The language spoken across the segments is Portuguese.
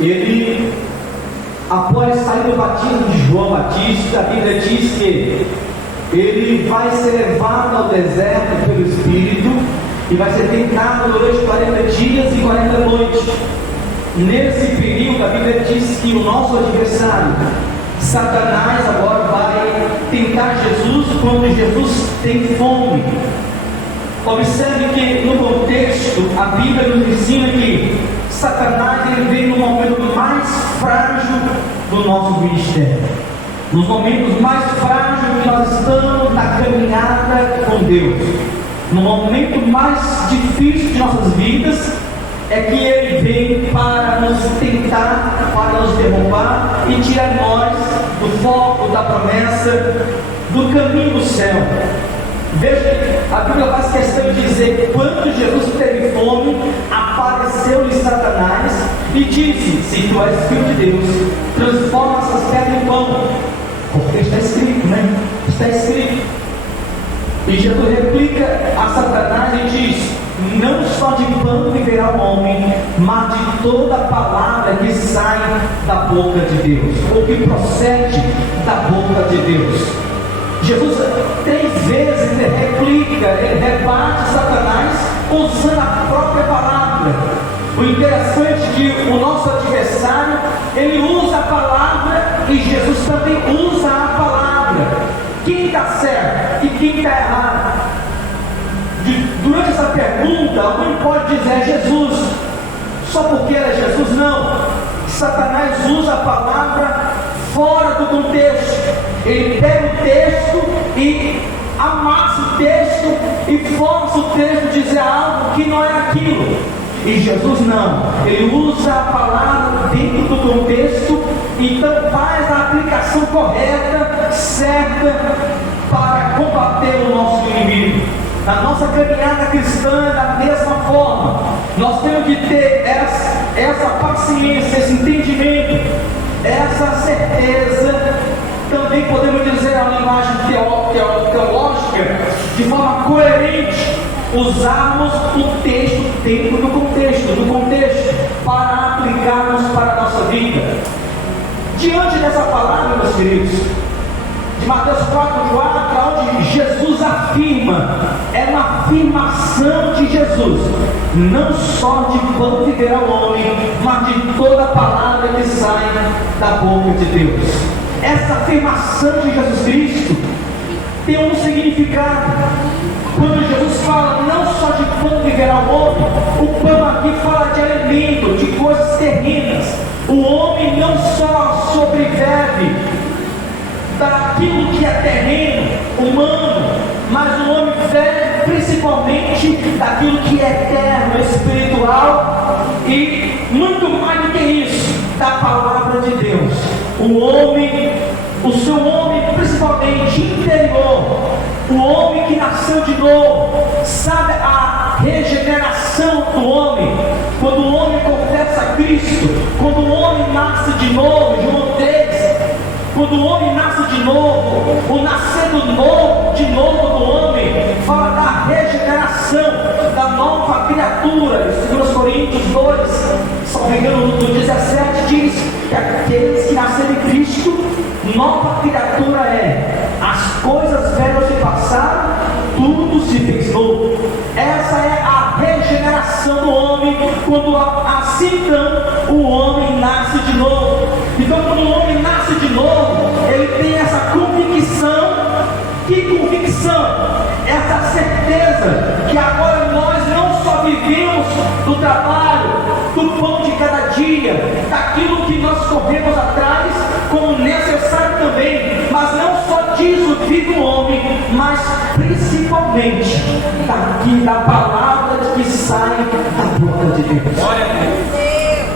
ele, após sair do batismo de João Batista, a Bíblia diz que ele vai ser levado ao deserto pelo Espírito e vai ser tentado durante 40 dias e 40 noites. Nesse período, a Bíblia diz que o nosso adversário, Satanás, agora vai tentar Jesus quando Jesus tem fome. Observe que no contexto, a Bíblia nos ensina que Satanás ele vem no momento mais frágil do nosso ministério, nos momentos mais frágeis que nós estamos na caminhada com Deus, no momento mais difícil de nossas vidas, é que ele vem para nos tentar, para nos derrubar e tirar nós do foco da promessa, do caminho do céu. Veja, a Bíblia faz questão de dizer: quando Jesus teve fome, apareceu-lhe Satanás e disse: se tu és filho de Deus, transforma essas pedras em pão, porque está escrito, né? Está escrito. E Jesus replica a Satanás e diz: não só de pão viverá o homem, mas de toda palavra que sai da boca de Deus, ou que procede da boca de Deus. Jesus 3 vezes ele replica, ele rebate Satanás usando a própria palavra. O interessante é que o nosso adversário, ele usa a palavra e Jesus também usa a palavra. Quem está certo e quem está errado? Durante essa pergunta, alguém pode dizer: é Jesus, só porque era Jesus? Não. Satanás usa a palavra fora do contexto. Ele pega o texto e amassa o texto e força o texto dizer algo que não é aquilo. E Jesus não, ele usa a palavra dentro do contexto, então faz a aplicação correta, certa, para combater o nosso inimigo. Na nossa caminhada cristã, da mesma forma, nós temos que ter essa paciência, esse entendimento, essa certeza. Também podemos dizer a linguagem teológica, de forma coerente, usarmos o texto dentro do contexto, para aplicarmos para a nossa vida. Diante dessa palavra, meus queridos, de Mateus 4,4, onde Jesus afirma, é uma afirmação de Jesus: não só de pão viverá o homem, mas de toda palavra que sai da boca de Deus. Essa afirmação de Jesus Cristo tem um significado. Quando Jesus fala não só de pão viverá o homem, o pão aqui fala de alimento, de coisas terrenas. O homem não só sobrevive daquilo que é terreno, humano, mas o homem vive principalmente daquilo que é eterno, espiritual e muito mais do que isso, da palavra de Deus. O seu homem principalmente interior, o homem que nasceu de novo, sabe a regeneração do homem, quando o homem confessa a Cristo, quando o homem nasce de novo, João 3, quando o homem nasce de novo, o nascer de novo do homem, fala da regeneração, da nova criatura. 2 Coríntios 2, salvo engano, no 17, diz que aqueles que nasceram em Cristo, nova criatura é. As coisas velhas se passaram, tudo se fez novo. Essa é a regeneração do homem, quando assim então o homem nasce de novo. Então, quando o homem nasce de novo, ele tem essa convicção. Que convicção? Essa certeza que agora nós não só vivemos do trabalho, do pão de cada dia, daquilo que nós corremos atrás como necessário também, mas não só disso vive o homem, mas principalmente da palavra que sai da boca de Deus.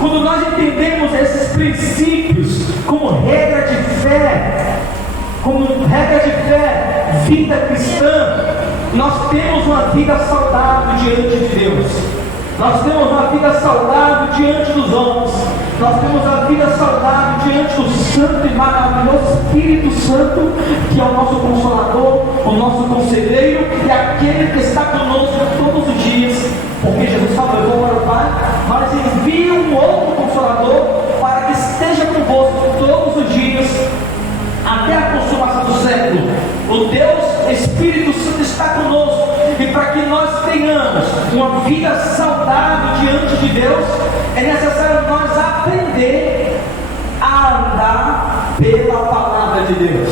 Quando nós entendemos esses princípios como regra de fé, vida cristã, nós temos uma vida saudável diante de Deus. Nós temos uma vida saudável diante dos homens. Nós temos uma vida saudável diante do Santo e maravilhoso Espírito Santo, que é o nosso Consolador, o nosso Conselheiro e aquele que está conosco todos os dias. Porque Jesus falou: eu vou para o Pai, mas envia um outro Consolador de Deus.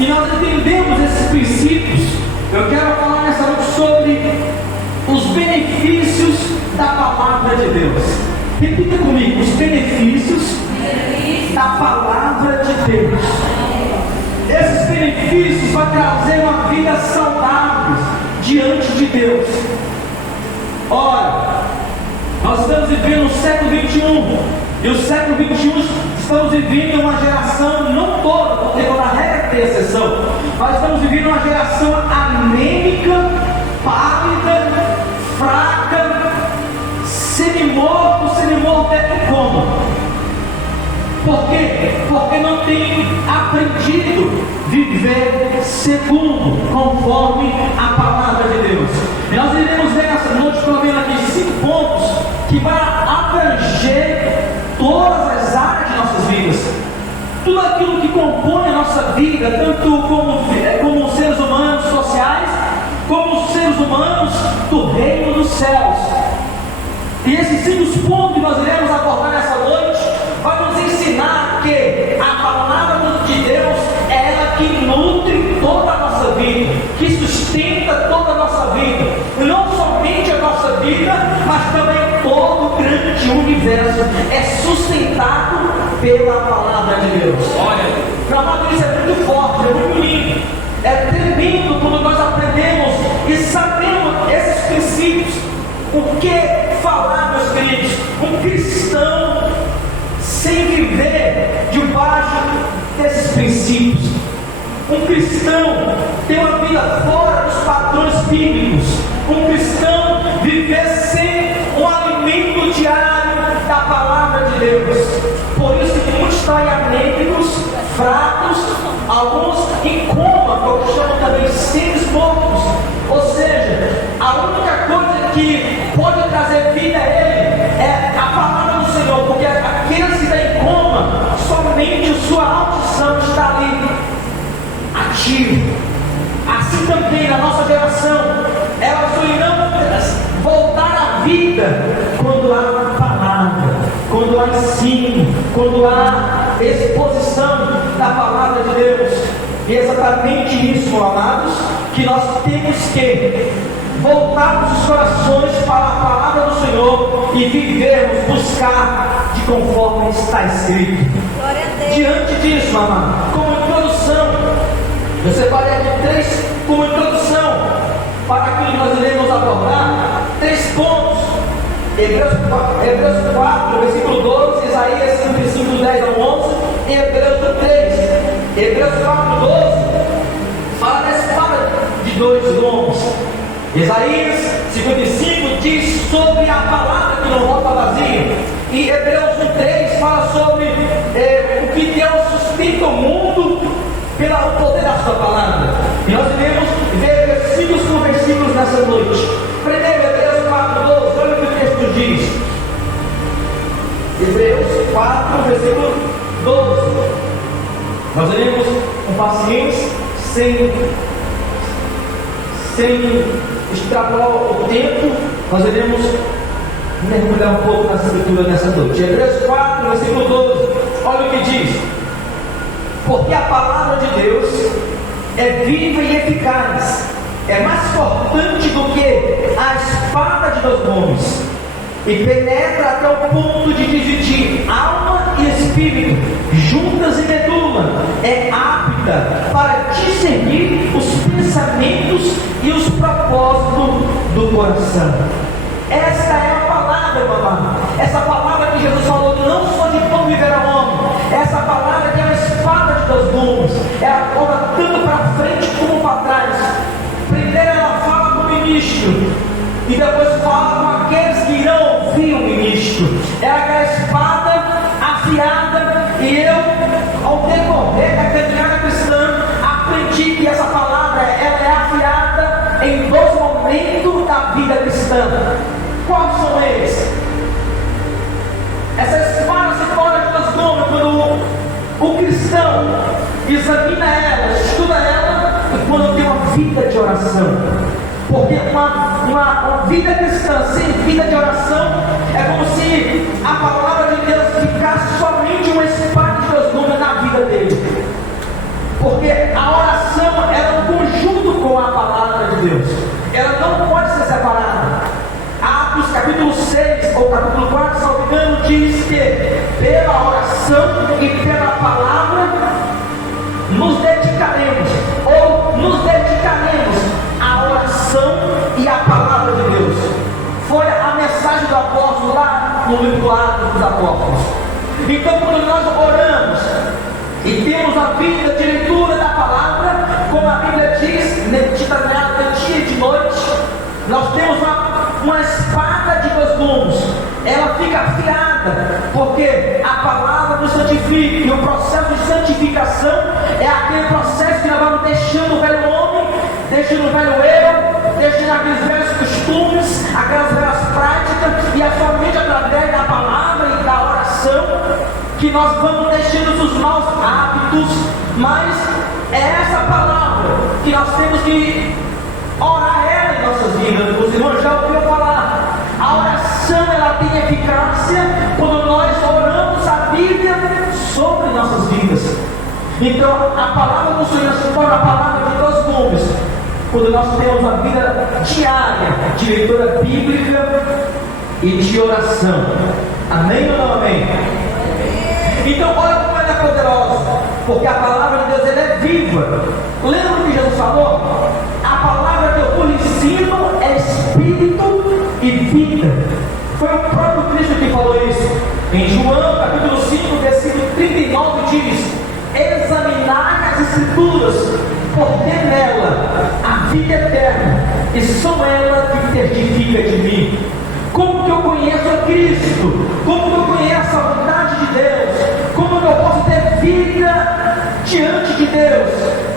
E nós entendemos esses princípios. Eu quero falar nessa noite sobre os benefícios da palavra de Deus. Repita comigo: os benefícios da palavra de Deus. Esses benefícios vão trazer uma vida saudável diante de Deus. Ora, nós estamos vivendo no século 21, e o século 21 estamos vivendo uma geração, não toda, porque toda regra tem exceção, mas estamos vivendo uma geração anêmica, pálida, fraca, semi-morto até em coma. Por quê? Porque não tem aprendido viver segundo, conforme a palavra de Deus. E nós iremos ver nessa noite, pelo menos aqui, 5 pontos que vai abranger todas as áreas de nossas vidas. Tudo aquilo que compõe a nossa vida, tanto como seres humanos sociais, como os seres humanos do reino dos céus. E esses 5 pontos que nós iremos abordar nessa noite vai nos ensinar que a palavra de Deus é ela que nutre toda a nossa vida, que sustenta toda a nossa vida, e não somente a nossa vida, mas também todo o grande universo é sustentado pela palavra de Deus. Olha, meu amado, isso é muito forte, é muito lindo, é tremendo quando nós aprendemos e sabemos esses princípios. O que falar, meus queridos? Um cristão sem viver debaixo desses princípios. Um cristão tem uma vida fora dos padrões bíblicos. Um cristão viver sem um alimento diário da palavra de Deus. Por isso que muitos estão anêmicos, fracos, alguns em coma, porque chamam também seres mortos. Ou seja, a única coisa que pode trazer vida a ele é a palavra do Senhor, porque aqueles que estão em coma, somente a sua audição está ali ativa. Assim também na nossa geração, elas só irão voltar à vida quando há palavra, quando há ensino, quando há exposição da palavra de Deus. E é exatamente isso, amados, que nós temos que voltarmos os corações para a palavra do Senhor e vivermos, buscar de conforme está escrito. Diante disso, amado, como introdução, eu separei aqui 3 como introdução para aquilo que nós iremos abordar, 3 pontos. Hebreus 4, versículo 12, Isaías 55, 10 ao 11, e Hebreus 3. Hebreus 4, 12 fala da espada de 2 gumes. Isaías 55 diz sobre a palavra que não volta vazia. E Hebreus 3 fala sobre o que Deus sustenta o mundo pelo poder da sua palavra. E nós iremos ver versículos por versículos nessa noite. Primeiro, Hebreus 4, 12, olha o que o texto diz. Hebreus 4, versículo 12. Nós iremos com paciência, sem extrapolar o tempo, nós iremos mergulhar um pouco na escritura nessa noite. Hebreus 4, versículo 12, olha o que diz: porque a palavra de Deus é viva e eficaz, é mais cortante do que a espada de 2 gumes, e penetra até o ponto de dividir alma e espírito, juntas e medula, é apta para discernir os pensamentos e os propósitos do coração. Esta é a palavra, meu amado. Essa palavra que Jesus falou, não só de pão viverá o homem. Essa palavra que é uma espada de 2 gumes. Ela corta tanto para frente como para trás. Primeiro ela fala com o ministro, e depois fala com aqueles que irão ouvir o ministro. É aquela espada afiada. E eu, ao decorrer da caminhada cristã, aprendi que essa palavra ela é afiada em 2 momentos da vida cristã. Quais são eles? Essa espada se torna de 2 gumes quando o cristão examina ela, estuda ela, e quando tem uma vida de oração. Porque uma vida cristã sem vida de oração é como se a palavra de Deus ficasse somente uma espada de 2 gumes na vida dele. 4, salvo engano, diz que pela oração e pela palavra nos dedicaremos à oração e à palavra de Deus. Foi a mensagem do apóstolo lá no livro Atos dos Apóstolos. Então, quando nós oramos e temos a vida de leitura da palavra, como a Bíblia diz, medita nela de dia e de noite, nós temos uma espada de dois gumes. Ela fica afiada, porque a palavra nos santifica, e o processo de santificação é aquele processo que nós vamos deixando o velho homem, deixando o velho eu, deixando aqueles velhos costumes, aquelas velhas práticas, e é somente através da palavra e da oração que nós vamos deixando os maus hábitos. Mas é essa palavra que nós temos que orar ela em nossas vidas. Os irmãos já ouviram falar. A oração, ela tem eficácia quando nós oramos a Bíblia sobre nossas vidas. Então a palavra do Senhor se torna a palavra de dois gumes quando nós temos a vida diária de leitura bíblica e de oração. Amém ou não amém? Então olha como ela é poderosa, porque a palavra de Deus, ela é viva. Lembra o que Jesus falou? A palavra que eu lhe ensino é espírito e vida. Foi o próprio Cristo que falou isso. Em João capítulo 5, versículo 39 diz: examinai as escrituras, porque nela a vida eterna, e são elas que testificam de mim. Como que eu conheço a Cristo? Como que eu conheço a vontade de Deus? Como que eu posso ter vida diante de Deus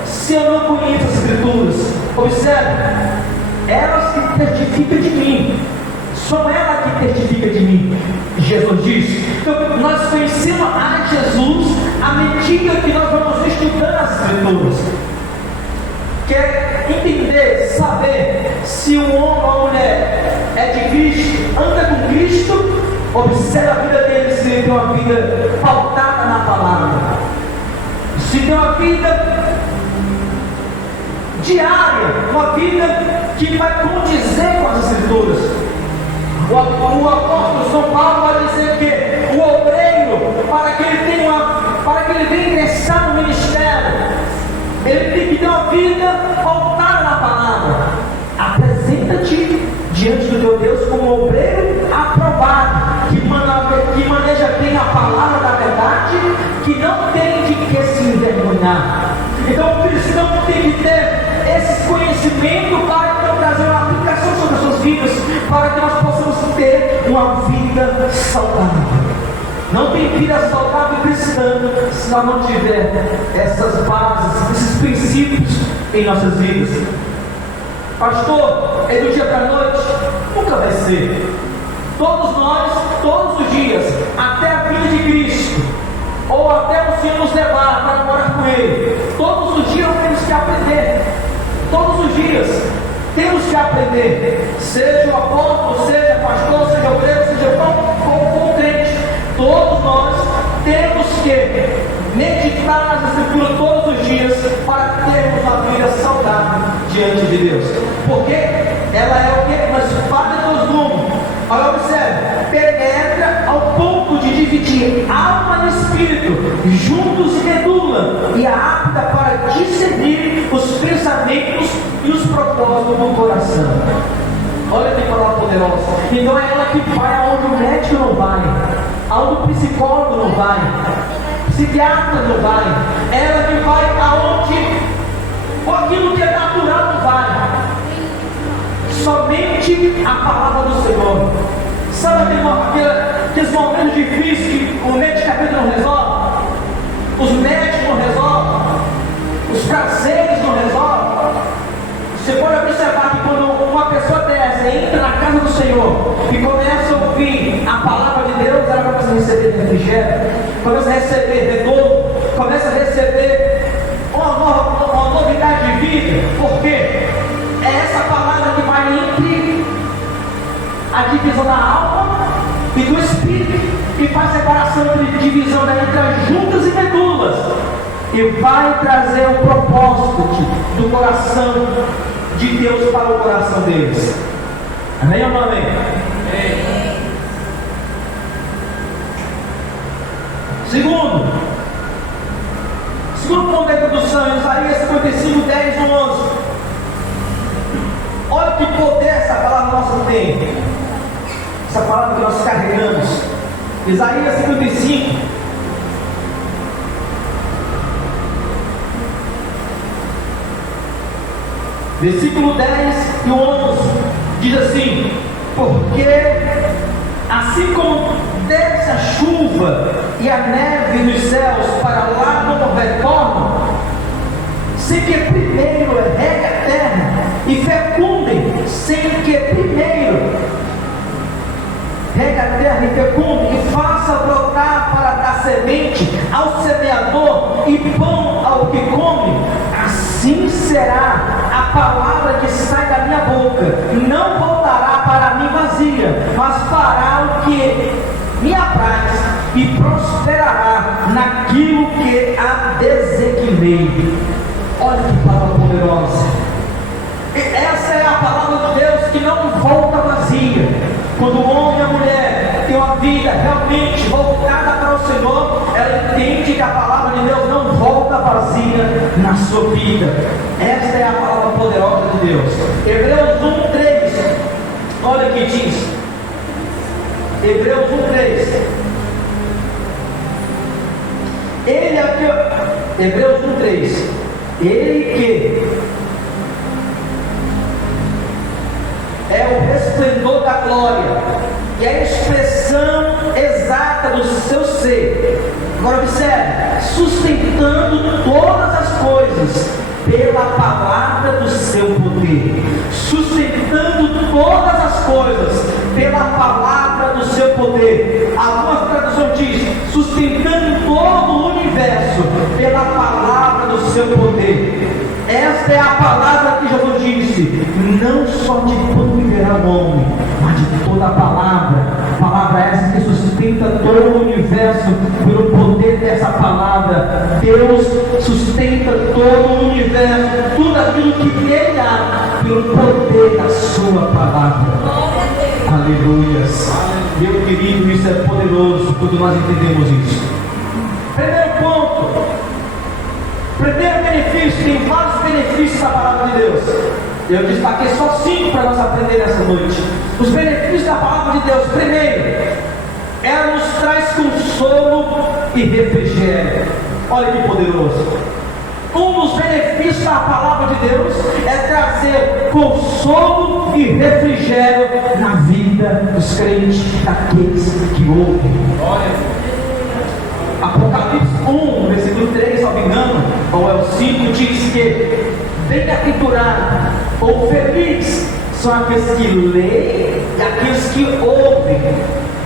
se eu não conheço as escrituras? Observe, elas que testificam de mim, são elas que testificam de mim. Jesus disse. Então nós conhecemos a Jesus à medida que nós vamos estudando as escrituras. Quer entender, saber se o homem ou a mulher é de Cristo, anda com Cristo, observa a vida dele, se ele tem uma vida pautada na palavra, se tem uma vida diária, uma vida que vai condizer com as escrituras. O apóstolo São Paulo vai dizer que o obreiro, para que ele venha ingressar no ministério, ele tem que ter uma vida pautada na palavra. Apresenta-te diante do teu Deus como um obreiro aprovado, que maneja bem a palavra da verdade, que não tem de que se envergonhar. Então o cristão tem que ter esse conhecimento para então trazer uma aplicação sobre as suas vidas, para que nós possamos ter uma vida saudável. Não tem vida saudável cristã se nós não tiver essas bases, esses princípios em nossas vidas. Pastor, é do dia para a noite? Nunca vai ser. Todos nós, todos os dias, até a vinda de Cristo, ou até o Senhor nos levar para morar com Ele, todos os dias temos que aprender. Todos os dias temos que aprender. Seja o apóstolo, seja pastor, seja obreiro, seja como crente, todos nós temos que meditar nas escrituras todos os dias para termos uma vida saudável diante de Deus. Porque ela é o que? Uma espada dos gumes. Olha, observe, penetra ao ponto de dividir alma e espírito, juntos e medula, e é apta para discernir os pensamentos e os propósitos do coração. Olha que palavra poderosa. Então é ela que vai aonde o médico não vai, aonde o psicólogo não vai, psiquiatra não vai. É ela que vai aonde aquilo que é natural não vai. Somente a palavra do Senhor. Sabe aqueles momentos difíceis que o medicamento não resolve? Os médicos não resolvem? Os prazeres não resolvem? Você pode observar que quando uma pessoa dessa entra na casa do Senhor e começa a ouvir a palavra de Deus, ela começa a receber refrigério, começa a receber renovo, começa a receber uma novidade de vida. Por quê? É essa palavra que vai entre a divisão da alma e do espírito, e faz separação entre divisão entre as juntas e medulas, e vai trazer o propósito do coração de Deus para o coração deles. Amém ou não amém? Amém. Segundo ponto da introdução, Isaías 55, 10 e 11. Olha que poder essa palavra nossa tem. Essa palavra que nós carregamos. Isaías 55. Versículo 10 e 11. Diz assim: porque assim como desce a chuva e a neve nos céus para lá não retornam, sem que primeiro regue a terra e fecunde, sem que primeiro regue a terra e fecunde e faça brotar para dar semente ao semeador e pão ao que come, assim será a palavra que sai da minha boca, não voltará para mim vazia, mas fará o que me apraz e prosperará naquilo que a designei. Olha que palavra poderosa. Essa é a palavra de Deus que não volta vazia. Quando o homem e a mulher têm uma vida realmente voltada para o Senhor, ela entende que a palavra de Deus não volta vazia na sua vida. Esta é a palavra poderosa de Deus. Hebreus 1:3. Olha o que diz. Hebreus 1:3. Ele aqui, Hebreus 1:3. Ele que é o resplendor da glória e a expressão exata do seu ser. Agora observe, sustentando todas as coisas pela palavra do seu poder. Sustentando todas as coisas pela palavra do seu poder. Algumas traduções diz, sustentando todo o universo pela palavra do seu poder. Esta é a palavra que Jesus disse: não só de pão viverá o homem, mas de toda a palavra essa que sustenta todo o universo pelo poder dessa palavra. Deus sustenta todo o universo, tudo aquilo que nele há, pelo poder da sua palavra. Aleluias. Meu querido, isso é poderoso quando nós entendemos isso. Primeiro ponto. Primeiro benefício, tem vários benefícios da palavra de Deus. Eu destaquei só 5 para nós aprender nessa noite. Os benefícios da palavra de Deus. Primeiro, ela nos traz consolo e refrigério. Olha que poderoso. Um dos benefícios da palavra de Deus é trazer consolo e refrigério na vida dos crentes, daqueles que ouvem. Olha. Apocalipse 1, versículo 3, não me engano, ou é o 5, diz que bem-aventurado ou feliz são aqueles que leem e aqueles que ouvem.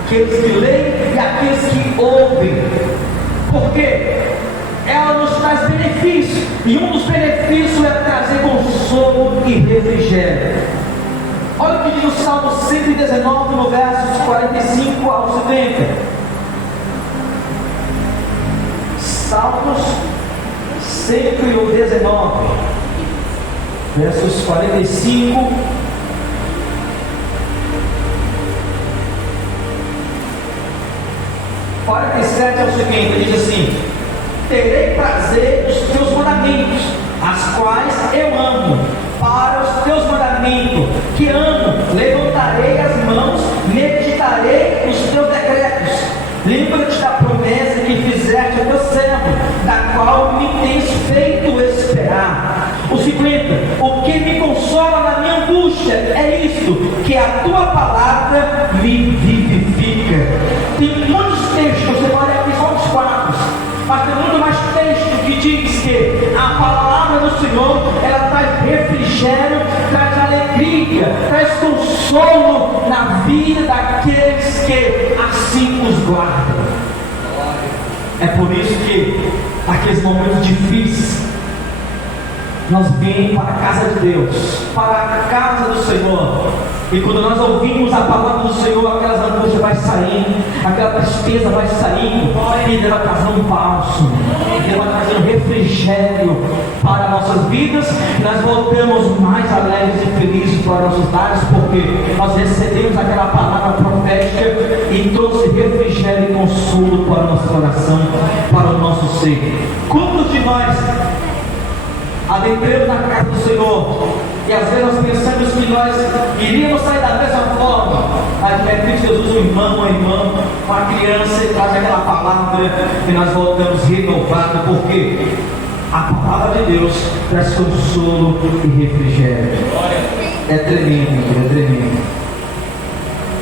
Aqueles que leem e aqueles que ouvem. Por quê? Ela nos traz benefícios, e um dos benefícios é trazer consolo e refrigério. Olha o que diz o Salmo 119, no versos 45 ao 70. Salmos 119, versos 45 47 é o seguinte, diz assim: terei prazer nos teus mandamentos, as quais eu amo. Para os teus mandamentos que amo, levantarei as mãos, meditarei os teus decretos. Lembra-te da promessa que fizeste ao teu servo, da qual me tens feito esperar. O 50, o que me consola na minha angústia é isto, que a tua palavra me vivifica. Tem muitos textos, você pode aqui só uns 4, mas tem muito mais texto que diz que a palavra do Senhor, ela traz refrigério, traz alegria, traz consolo na vida daqueles que assim os guardam. É por isso que naqueles momentos difíceis nós vemos para a casa de Deus, para a casa do Senhor, e quando nós ouvimos a palavra do Senhor, aquelas angústias vai saindo, aquela tristeza vai saindo, e Ele vai trazer um bálsamo, Ele vai trazer um refrigério para nossas vidas, e nós voltamos mais alegres e felizes para nossos lares, porque nós recebemos aquela palavra profética, e trouxe refrigério e consolo para o nosso coração, para o nosso ser. Quantos de nós adentramos na casa do Senhor e às vezes nós pensamos que nós iríamos sair da mesma forma, mas de repente Deus usa um irmão, uma irmã, uma criança e traz aquela palavra e nós voltamos renovados, porque a palavra de Deus traz consolo e refrigério. É tremendo, é tremendo.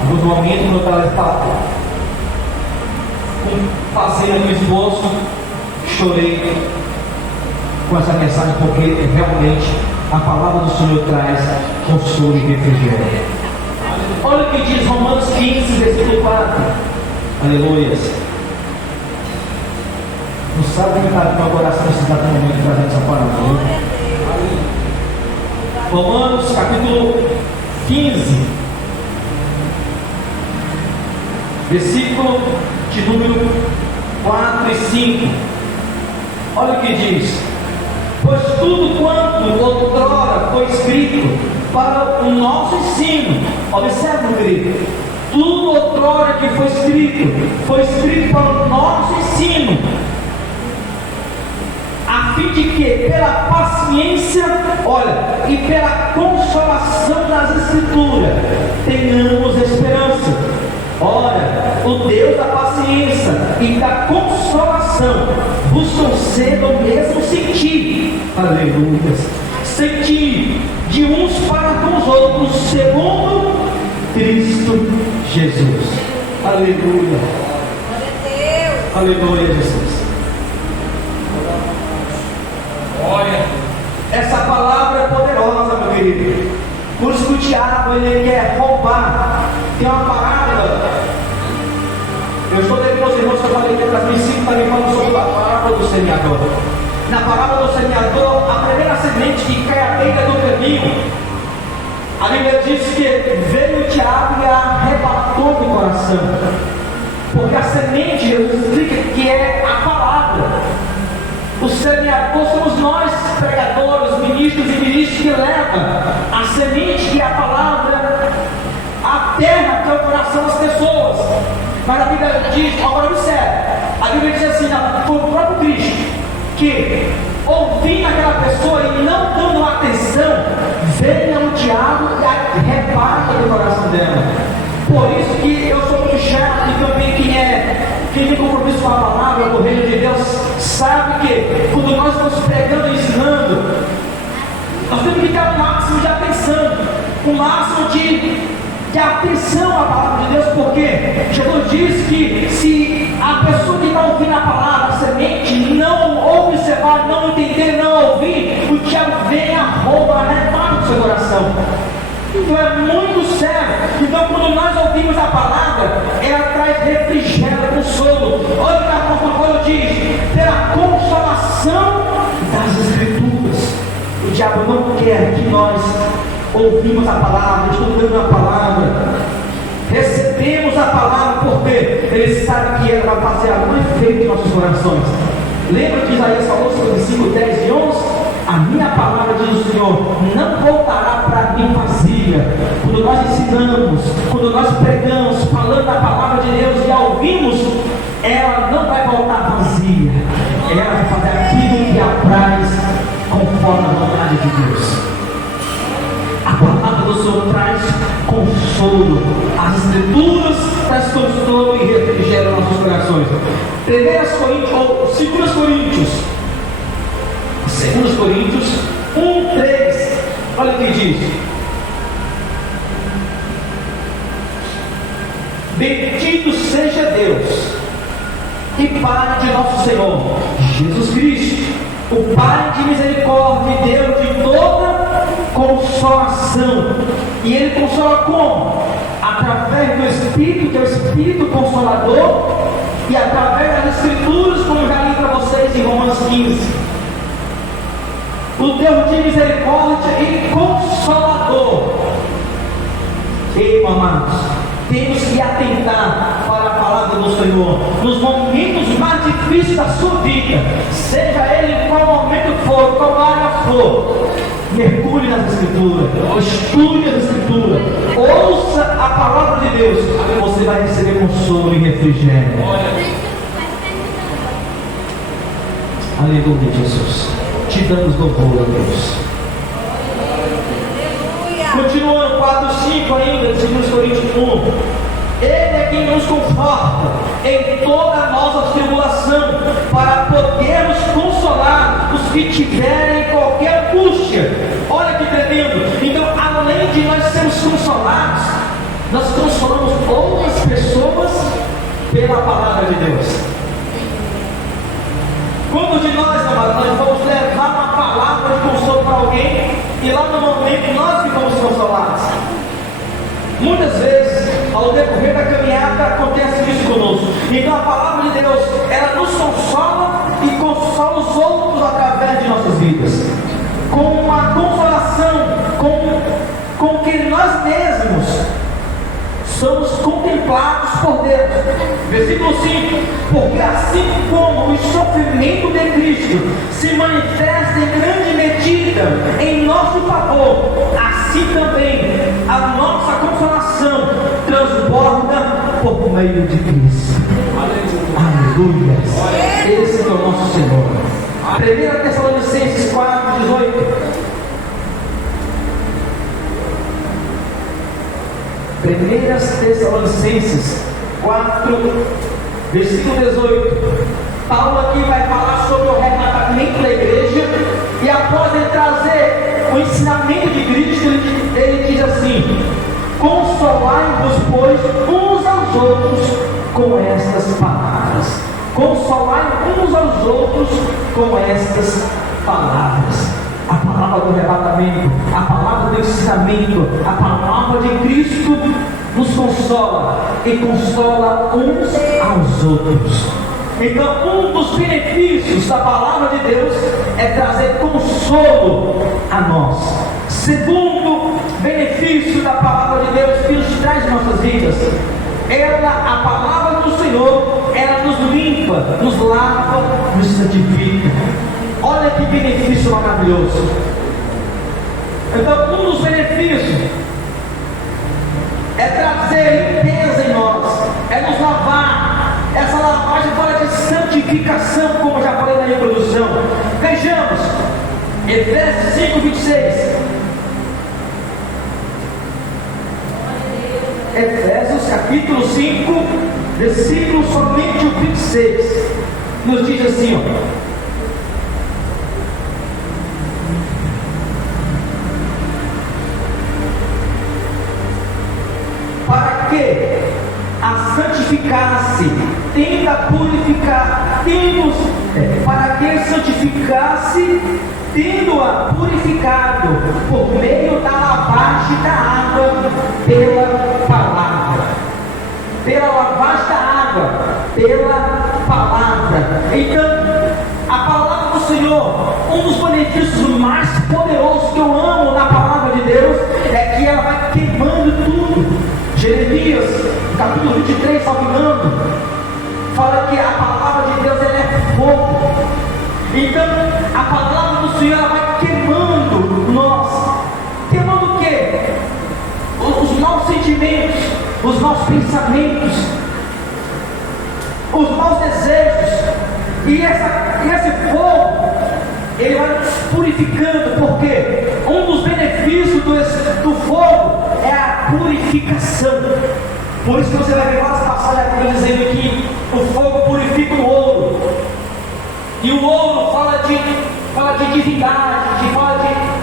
Alguns momentos quando eu estava fazendo um esforço, chorei com essa mensagem, porque realmente a palavra do Senhor traz consolo e refrigério. Olha o que diz Romanos 15, versículo 4. Aleluia. Não sabe como está o meu coração nesse exato momento trazendo essa palavra. Romanos capítulo 15, versículo de número 4 e 5. Olha o que diz: pois tudo quanto outrora foi escrito para o nosso ensino, observe o grito, tudo outrora que foi escrito para o nosso ensino, a fim de que pela paciência, olha, e pela consolação das Escrituras tenhamos esperança. Ora, o Deus da paciência e da consolação vos conceda o mesmo sentir, aleluia, sentir de uns para com os outros, segundo Cristo Jesus. Aleluia. Aleluia, Jesus. Olha, essa palavra é poderosa, meu querido. Por isso que o diabo ele quer roubar. Tem uma parábola. Eu estou devendo aos irmãos que eu falei que para mim sim também falando sobre a parábola do semeador. Na parábola do semeador, a primeira semente que cai à beira do caminho, a Bíblia diz que veio o diabo e a arrebatou do coração. Porque a semente, Jesus explica que é a palavra. O semeador somos nós, pregadores, ministros e ministros, que levam a semente, que é a palavra, a terra, que é o coração das pessoas. Mas a Bíblia diz, agora observe, a Bíblia diz assim, foi o próprio Cristo que, ouvindo aquela pessoa e não dando atenção, venha o diabo e arrebata do coração dela. Por isso que eu sou muito chato e também quem tem compromisso com a palavra do reino de Deus sabe que quando nós estamos pregando e ensinando, nós temos que ter o máximo de atenção, o máximo de atenção à palavra de Deus, porque Jesus diz que se a pessoa que está ouvindo a palavra, a semente, não observar, não entender, não ouvir, o diabo vem a rouba, arrebata do seu coração. Então é muito sério. Então quando nós ouvimos a palavra, ela traz refrigério, consolo. Olha o que o apóstolo Paulo diz: pela consolação das Escrituras. O diabo não quer que nós ouvimos a palavra, estudamos a palavra, recebemos a palavra, porque ele sabe que ela vai fazer algum efeito em nossos corações. Lembra que Isaías falou sobre 5, 10 e 11? A minha palavra, diz o Senhor, não voltará para mim vazia. Quando nós ensinamos, quando nós pregamos, falando da palavra de Deus e a ouvimos, ela não vai voltar vazia. Ela vai fazer aquilo que apraz conforme a vontade de Deus. A palavra do Senhor traz consolo. As Escrituras traz consolo e refrigério aos nossos corações. 1 Coríntios, ou 2 Coríntios 1, 3. Olha o que diz: bendito seja Deus e Pai de nosso Senhor Jesus Cristo, o Pai de misericórdia e Deus de toda consolação. E Ele consola como? Através do Espírito, que é o Espírito Consolador, e através das Escrituras, como eu já li para vocês em Romanos 15. O Deus de misericórdia e consolador. Ei, amados, temos que atentar para a palavra do Senhor nos momentos mais difíceis da sua vida, seja ele em qual momento for, qual área for. mergulhe nas Escrituras, estude as Escrituras, ouça a palavra de Deus, você vai receber consolo e refrigério. Aleluia, Jesus. Te damos louvor a Deus. Continuando, 4:5 ainda, 2 Coríntios 1. Ele é quem nos conforta em toda a nossa tribulação, para podermos consolar os que tiverem qualquer angústia. Olha que tremendo. Então, além de nós sermos consolados, nós consolamos outras pessoas pela palavra de Deus. Quando de nós, amados, nós vamos levar uma palavra de consolo para alguém, e lá no momento nós ficamos consolados. Muitas vezes, ao decorrer da caminhada, acontece isso conosco. Então a palavra de Deus, ela nos consola e consola os outros através de nossas vidas, com uma consolação, com que nós mesmos somos contemplados por Deus. Versículo 5: porque assim como o sofrimento de Cristo se manifesta em grande medida em nosso favor, assim também a nossa consolação transborda por meio de Cristo. Aleluia! Esse é o nosso Senhor. 1 Tessalonicenses 4:18. 1 Tessalonicenses 4, versículo 18. Paulo aqui vai falar sobre o arrebatamento da igreja, e após ele trazer o ensinamento de Cristo, ele diz assim: consolai-vos, pois, uns aos outros com estas palavras. Consolai uns aos outros com estas palavras. A palavra do arrebatamento, a palavra do ensinamento, a palavra de Cristo nos consola e consola uns aos outros. Então, um dos benefícios da palavra de Deus é trazer consolo a nós. Segundo benefício da palavra de Deus que nos traz em nossas vidas, a palavra do Senhor, ela nos limpa, nos lava, nos santifica. Olha que benefício maravilhoso. Então, um dos benefícios é trazer limpeza em nós, é nos lavar. Essa lavagem fala de santificação, como eu já falei na introdução. Vejamos, Efésios 5:26. Efésios capítulo 5, versículo somente o 26, nos diz assim, ó: para que a santificasse, tendo a purificar, para que santificasse, tendo-a purificado por meio da lavagem da água pela palavra. Pela lavagem da água, pela palavra. Então, a palavra do Senhor, um dos benefícios mais poderosos que eu amo na palavra de Deus, é que ela vai queimando tudo. Jeremias, capítulo 23, salvo engano, fala que a palavra de Deus ela é fogo. Então, a palavra do Senhor ela vai queimando nós. Queimando o quê? Os maus sentimentos, os maus pensamentos, os maus desejos. E esse fogo, ele vai nos purificando, porque um dos benefícios do fogo é a purificação. Por isso que você vai ver várias passagens dizendo que o fogo purifica o ouro, e o ouro fala de divindade, fala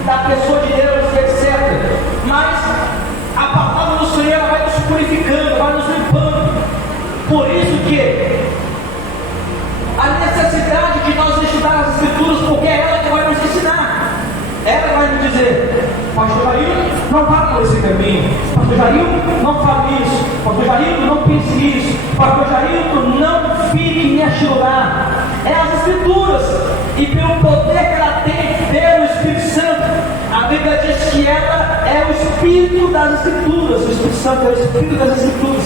da pessoa de Deus, etc. Mas a palavra do Senhor ela vai nos purificando, vai nos limpando. Por isso que a necessidade de nós estudar as Escrituras, porque é ela que vai nos ensinar. Ela vai nos dizer: pastor Jair, não vá por esse caminho. Pastor Jair, não fale isso. Pastor Jair, não pense isso. Pastor Jair, não fique neste lugar. É as Escrituras, e pelo poder que ela tem pelo Espírito Santo, a Bíblia diz que ela é o Espírito das Escrituras. O Espírito Santo é o Espírito das Escrituras,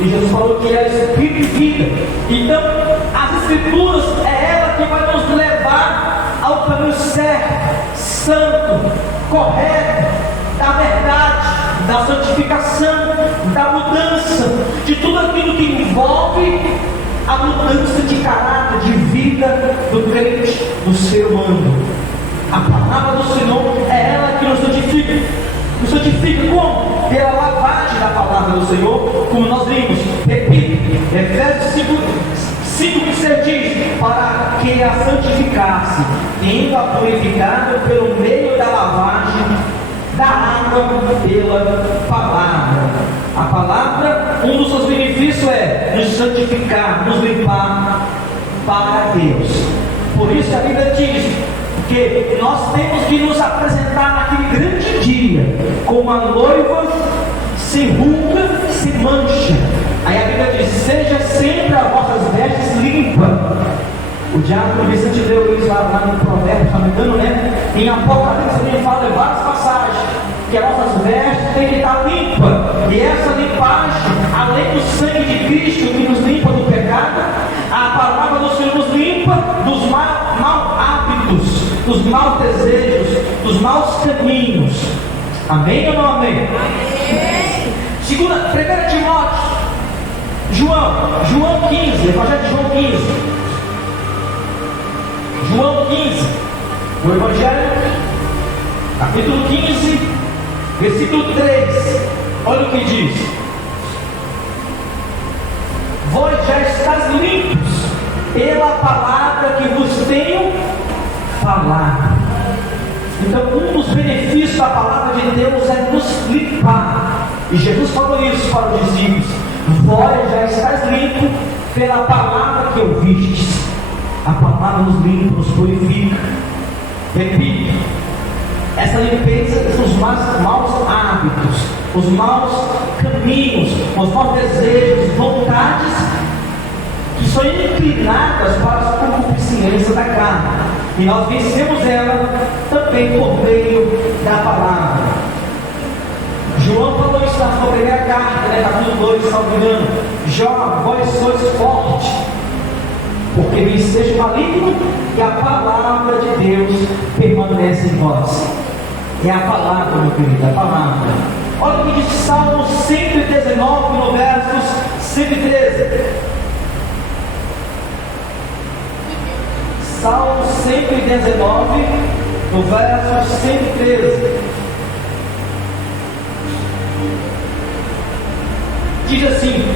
e Jesus falou que é o Espírito de vida. Então, as Escrituras é ela que vai nos levar ao caminho certo. santo, correto, da verdade, da santificação, da mudança, de tudo aquilo que envolve a mudança de caráter, de vida do crente, do ser humano. A palavra do Senhor é ela que nos santifica. Nos santifica como? Pela lavagem da palavra do Senhor, como nós vimos. Repito, Efésios 5,6 diz: para que a santificasse, tendo-a purificado pelo meio da lavagem da água pela palavra. A palavra, um dos seus benefícios é nos santificar, nos limpar para Deus. Por isso a Bíblia diz que nós temos que nos apresentar naquele grande dia como uma noiva sem ruga, sem mancha. Aí a Bíblia diz: seja sempre as vossas vestes limpas. O diácono Vicente leu isso lá no Provérbio, se não me engano, né? Em Apocalipse também fala em várias passagens que as nossas vestes têm que estar limpas. E essa limpagem, além do sangue de Cristo que nos limpa do pecado, a palavra do Senhor nos limpa dos maus hábitos, dos maus desejos, dos maus caminhos. Amém ou não amém? Amém. 1 Timóteo, João 15, Evangelho de João 15. João 15, o Evangelho, capítulo 15, versículo 3. Olha o que diz: vós já estáis limpos pela palavra que vos tenho falado. Então, um dos benefícios da palavra de Deus é nos limpar. E Jesus falou isso para os discípulos: vós já estáis limpos pela palavra que ouvistes. A palavra nos limpa, nos purifica. Repito, essa limpeza são os maus hábitos, os maus caminhos, os maus desejos, vontades que são inclinadas para as concupiscências da carne. E nós vencemos ela também por meio da palavra. João falou isso na sua primeira carta, né, capítulo 2, salvo engano: jovens, vós sois fortes, porque venceis o maligno, e a palavra de Deus permanece em vós. É a palavra, meu querido, a palavra. Olha o que diz Salmo 119, no versos 113. Salmo 119, no verso 113. Diz assim: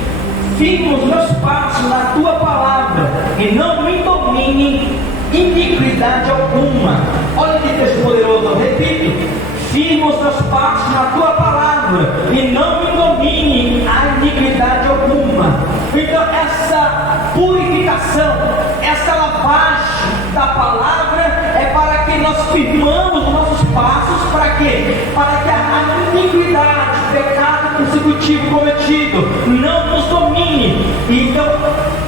firma os meus passos na tua palavra, e não me domine iniquidade alguma. Olha que texto poderoso, repito: firma os meus passos na tua palavra, e não me domine a iniquidade alguma. Então, essa purificação, essa lavagem da palavra é para que nós firmamos os nossos passos. Para quê? Para que a iniquidade, pecado consecutivo cometido, não nos domine. Então,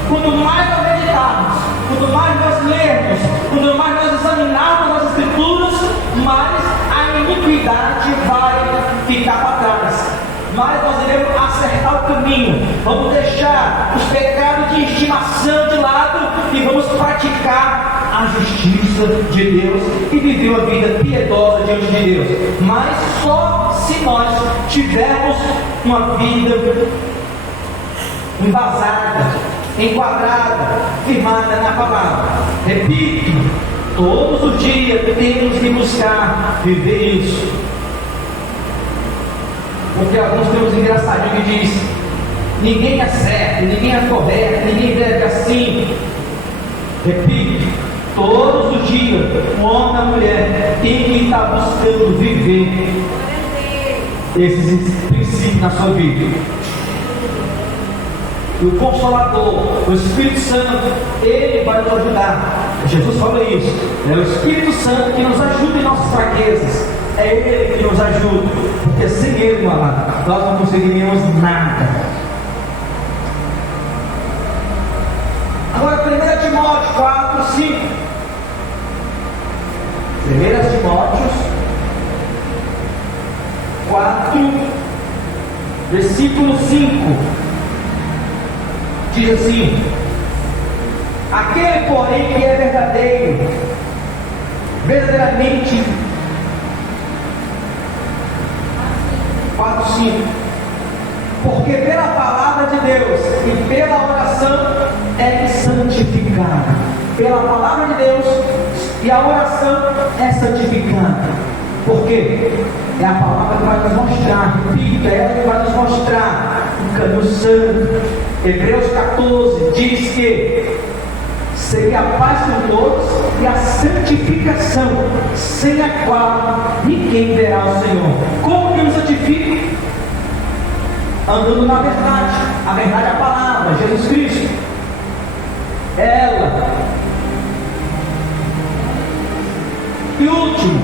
quanto mais nós meditarmos, quanto mais nós lermos, quanto mais nós examinarmos as Escrituras, mais a iniquidade vai ficar para trás. Mas nós iremos acertar o caminho. Vamos deixar os pecados de estimação de lado e vamos praticar a justiça de Deus e viver uma vida piedosa diante de Deus. Mas só se nós tivermos uma vida embasada, enquadrada, firmada na palavra. Repito, todos os dias temos que buscar viver isso. Porque alguns temos engraçadinho que diz: ninguém é certo, ninguém é correto, ninguém deve assim. Repito, todos os dias, um homem e uma mulher tem que estar buscando viver esses princípios na sua vida. E o Consolador, o Espírito Santo, ele vai nos ajudar. Jesus falou isso: é o Espírito Santo que nos ajuda em nossas fraquezas. É Ele que nos ajuda, porque sem Ele, nós não conseguiríamos nada. Agora, 1 Timóteo 4, 5. 1 Timóteo 4, versículo 5. Diz assim: aquele, porém, que é verdadeiro, verdadeiramente 4, 5. Porque pela palavra de Deus e pela oração é santificado. Pela palavra de Deus e a oração é santificada. Por quê? É a palavra que vai nos mostrar, repito, é ela que vai nos mostrar o caminho santo. Hebreus 14 diz que seria a paz com todos e a santificação, sem a qual ninguém verá o Senhor. Como que nos santifica? Andando na verdade. A verdade é a palavra, Jesus Cristo. Ela. E último,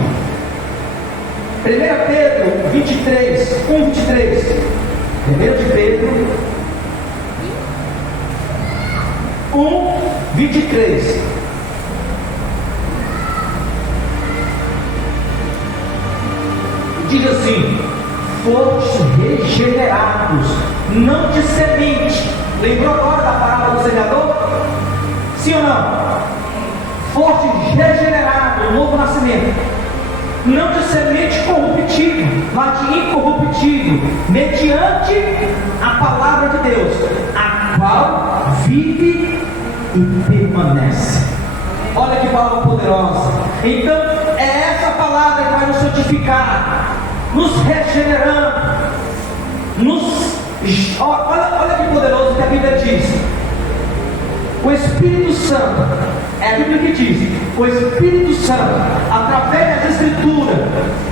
1 Pedro 23, 1:23. 1 de Pedro 1:23. Diz assim: fostes regenerados, não de semente. Lembrou agora da palavra do semeador? Sim ou não? Fostes regenerados, novo nascimento, não de semente corruptível, mas de incorruptível, mediante a palavra de Deus, a qual vive e permanece. Olha que palavra poderosa. Então é essa palavra que vai nos santificar, nos regenerando, olha que poderoso que a Bíblia diz. O Espírito Santo, é a Bíblia que diz, o Espírito Santo, através das Escrituras,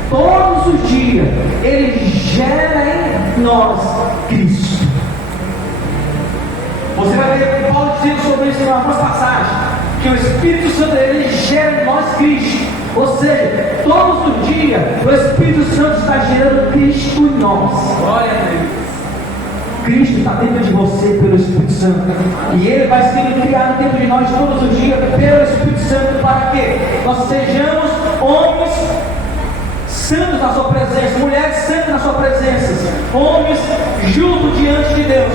todos os dias, ele gera em nós Cristo. Você vai ver Paulo dizendo sobre isso em algumas passagens, que o Espírito Santo, ele gera em nós Cristo. Ou seja, todos os dias, o Espírito Santo está gerando Cristo em nós. Glória a Deus. Cristo está dentro de você pelo Espírito Santo, e Ele vai sendo criado dentro de nós todos os dias pelo Espírito Santo, para que nós sejamos homens santos na sua presença, mulheres santas na sua presença, homens justos diante de Deus.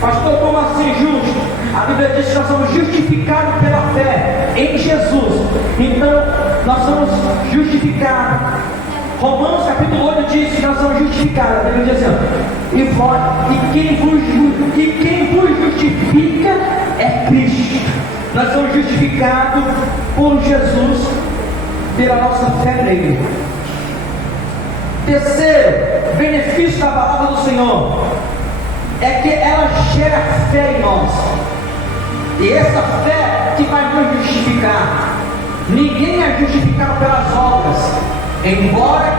Pastor, como assim justo? A Bíblia diz que nós somos justificados pela fé em Jesus. Então nós somos justificados. Romanos capítulo 8 diz que nós somos justificados. A Bíblia diz assim: e quem vos justifica é Cristo. Nós somos justificados por Jesus pela nossa fé nele. Terceiro benefício da palavra do Senhor é que ela gera fé em nós, e essa fé que vai nos justificar. Ninguém é justificado pelas obras, embora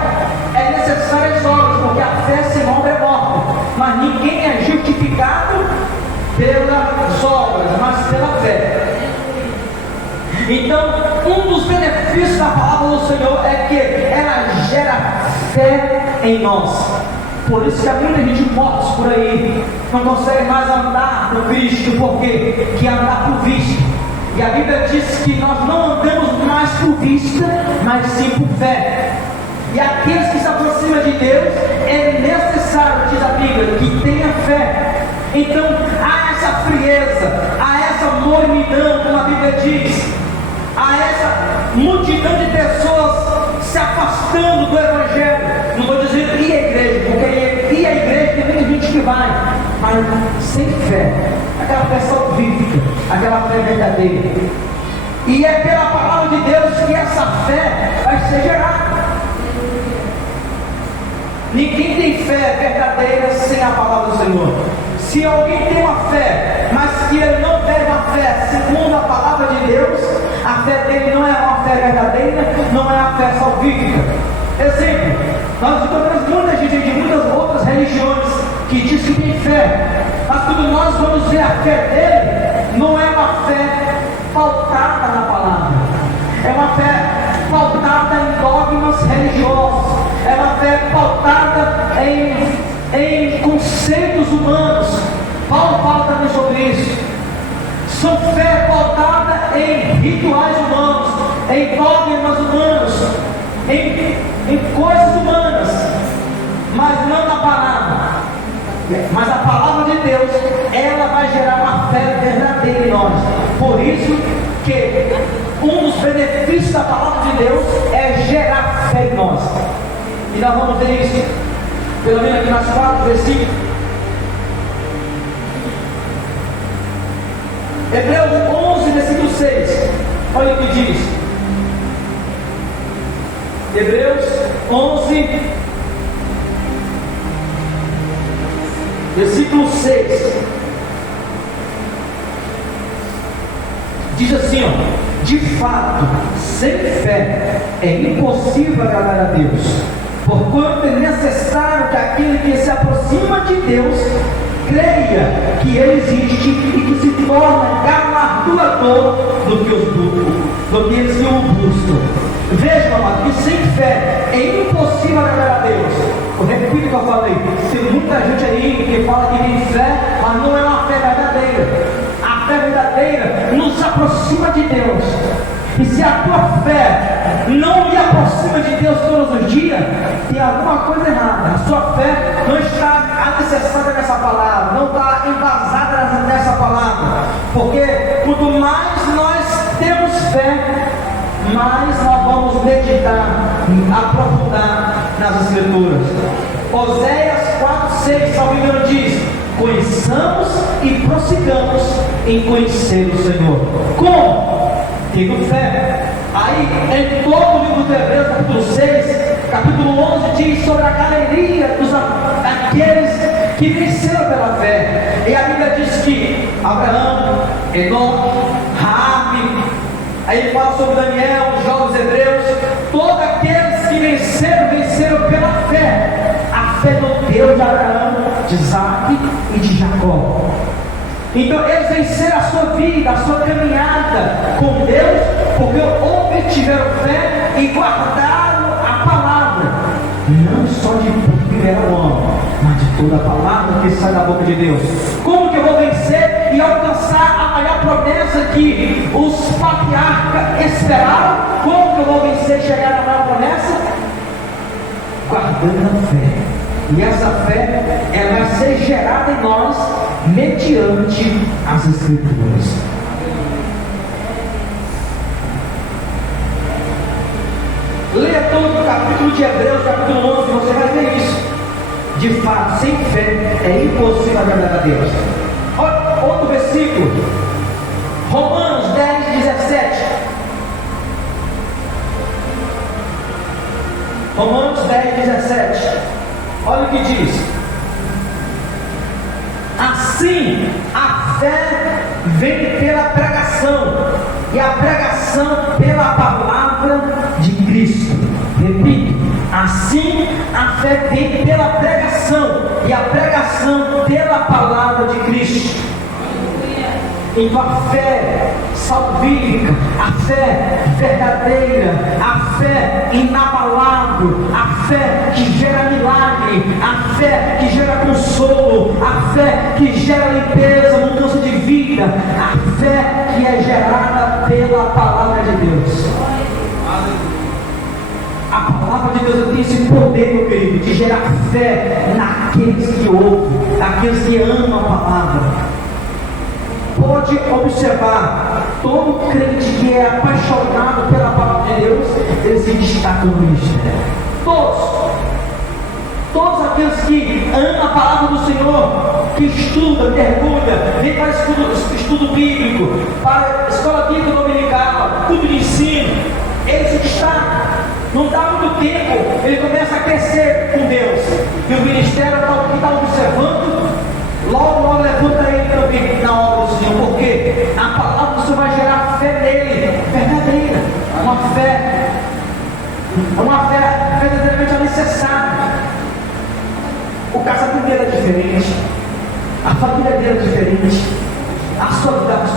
é necessário as obras, porque a fé sem obra é morta, mas ninguém é justificado pelas obras, mas pela fé. Então, um dos benefícios da palavra do Senhor é que ela gera fé em nós. Por isso que há muita gente mortos por aí, não consegue mais andar por Cristo, porque que andar por vista. E a Bíblia diz que nós não andamos mais por vista, mas sim por fé. E aqueles que se aproximam de Deus, é necessário, diz a Bíblia, que tenha fé. Então há essa frieza, há essa mornidão, como a Bíblia diz, há essa multidão de pessoas se afastando do Evangelho. Não estou dizendo ir à igreja, porque ir à igreja tem muita gente que vai, mas sem fé, aquela fé salvífica, aquela fé verdadeira. E é pela palavra de Deus que essa fé vai ser gerada. Ninguém tem fé verdadeira sem a palavra do Senhor. Se alguém tem uma fé, mas que ele não tem uma fé segundo a palavra de Deus, a fé dele não é uma fé verdadeira, não é uma fé salvífica. Exemplo, nós encontramos muita gente de muitas outras religiões que diz que tem fé, mas quando nós vamos ver a fé dele, não é uma fé pautada na palavra, é uma fé pautada em dogmas religiosos, é uma fé pautada em conceitos humanos. Paulo fala também sobre isso. São fé pautada em rituais humanos, em dogmas humanos, em coisas humanas, mas não na palavra. Mas a palavra de Deus, ela vai gerar uma fé verdadeira em nós. Por isso que um dos benefícios da palavra de Deus é gerar fé em nós. E nós vamos ver isso pelo menos aqui nas 4 versículos. Hebreus 11, versículo 6. Olha o que diz. Hebreus 11, versículo 6. Diz assim, ó: de fato, sem fé é impossível agradar a Deus, porquanto é necessário que aquele que se aproxima de Deus creia que Ele existe e que se torna galardoador do que eles que o buscam. Veja, amado, que sem fé é impossível agradar a Deus. Eu repito o que eu falei: tem muita gente aí que fala que tem fé, mas não é uma fé verdadeira. A fé verdadeira nos aproxima de Deus. E se a tua fé não lhe aproxima de Deus todos os dias, tem alguma coisa errada. A sua fé não está alicerçada nessa palavra, não está embasada nessa palavra. Porque quanto mais nós temos fé, mais nós vamos meditar, aprofundar nas Escrituras. Oséias 4:6, salvo engano, diz: conheçamos e prossigamos em conhecer o Senhor. Como? Tendo fé. Aí, em todo o livro de Hebreus, capítulo 6, capítulo 11, diz sobre a galeria daqueles que venceram pela fé. E a Bíblia diz que Abraão, Enoque, Raabe, aí ele fala sobre Daniel, os jovens hebreus, todos aqueles que venceram pela fé. A fé do Deus de Abraão, de Isaac e de Jacó. Então eles venceram a sua vida, a sua caminhada com Deus, porque obtiveram fé e guardaram a palavra, não só de primeiro homem, mas de toda a palavra que sai da boca de Deus. Como que eu vou vencer e alcançar a maior promessa que os patriarcas esperaram? Como que eu vou vencer e chegar na maior promessa? Guardando a fé. E essa fé, ela vai ser gerada em nós mediante as Escrituras. Leia todo o capítulo de Hebreus, capítulo 11, você vai ver isso. De fato, sem fé é impossível agradar a Deus. Olha, outro versículo, Romanos 10:17. Romanos 10:17. Olha o que diz: assim a fé vem pela pregação, e a pregação pela palavra de Cristo. Repito: assim a fé vem pela pregação, e a pregação pela palavra de Cristo. Então a fé salvífica, a fé verdadeira, a fé inabalável, a fé que gera milagre, a fé que gera consolo, a fé que gera limpeza, mudança de vida, a fé que é gerada pela palavra de Deus. A palavra de Deus tem esse poder, meu querido, de gerar fé naqueles que ouvem, naqueles que amam a palavra. Pode observar, todo crente que é apaixonado pela palavra de Deus, ele se destaca no ministério. Todos aqueles que amam a palavra do Senhor, que estudam, mergulham, vem para estudo bíblico, para a escola bíblica dominical, culto de ensino, ele se destaca. Não dá muito tempo, ele começa a crescer com Deus, e o ministério que está observando, logo levanta ele também na obra do Senhor, porque a palavra do Senhor vai gerar fé nele, verdadeira, uma fé verdadeiramente alicerçada. O casamento dele é diferente, a família dele é diferente, a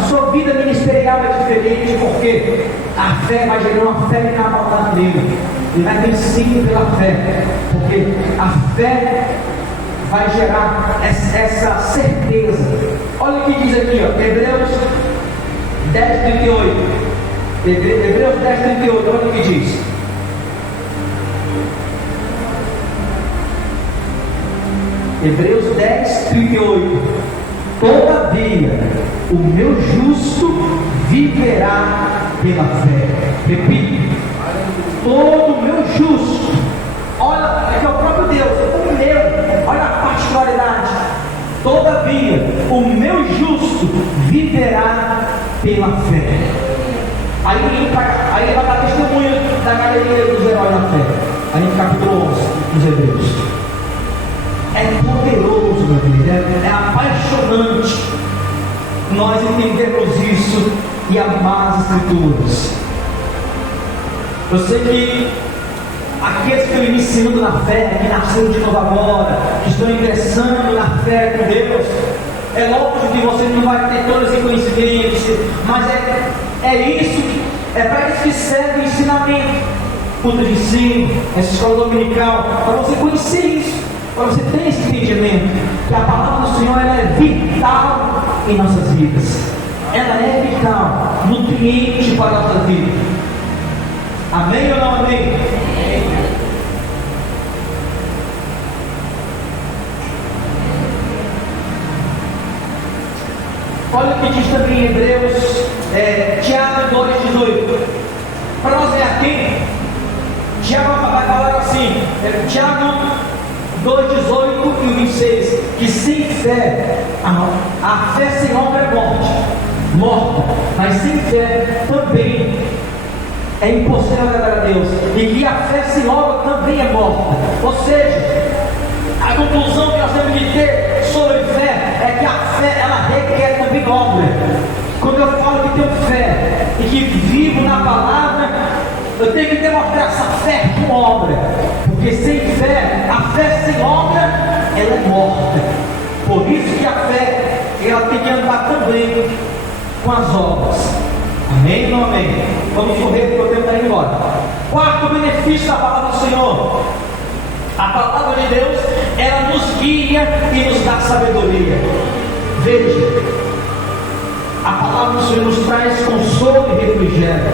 sua vida ministerial é diferente, porque a fé vai gerar uma fé inabalável nele. Ele vai vencer pela fé, porque a fé vai gerar essa certeza. Olha o que diz aqui, ó, Hebreus 10:38. Hebreus 10:38, olha o que diz. Hebreus 10:38. Todavia, o meu justo viverá pela fé. Repito: todo o meu justo. Olha, aqui é o próprio Deus, o meu. justo viverá pela fé. Aí vai dar testemunho da galeria dos heróis da fé. Aí no capítulo 11 dos Hebreus. É poderoso, meu querido, é apaixonante nós entendermos isso e amar as Escrituras. Eu sei que aqueles que estão iniciando na fé, que nasceram de novo agora, que estão ingressando na fé com Deus, é lógico que você não vai ter todo esse conhecimento, mas é isso, é para isso que serve o ensinamento, culto de ensino, essa escola dominical, para você conhecer isso, para você ter esse entendimento, que a palavra do Senhor ela é vital em nossas vidas, ela é vital, nutriente para a nossa vida. Amém ou não amém? Olha o que diz também em Hebreus, Tiago 2,18. Para nós ver aqui, Tiago vai falar assim, Tiago 2,18 e 26, que sem fé, a fé sem obra é morta, mas sem fé também é impossível agradar a Deus, e que a fé sem obra também é morta. Ou seja, a conclusão que nós temos de ter sobre fé é que a fé ela requer também obra. Quando eu falo que tenho fé e que vivo na palavra, eu tenho que demonstrar essa fé com obra, porque sem fé, a fé sem obra ela é morta. Por isso que a fé ela tem que andar também com as obras. Amém ou não amém? Vamos correr porque o tempo está indo embora. Quarto benefício da palavra do Senhor: a palavra de Deus ela nos guia e nos dá sabedoria. Veja, a palavra do Senhor nos traz consolo e refrigério.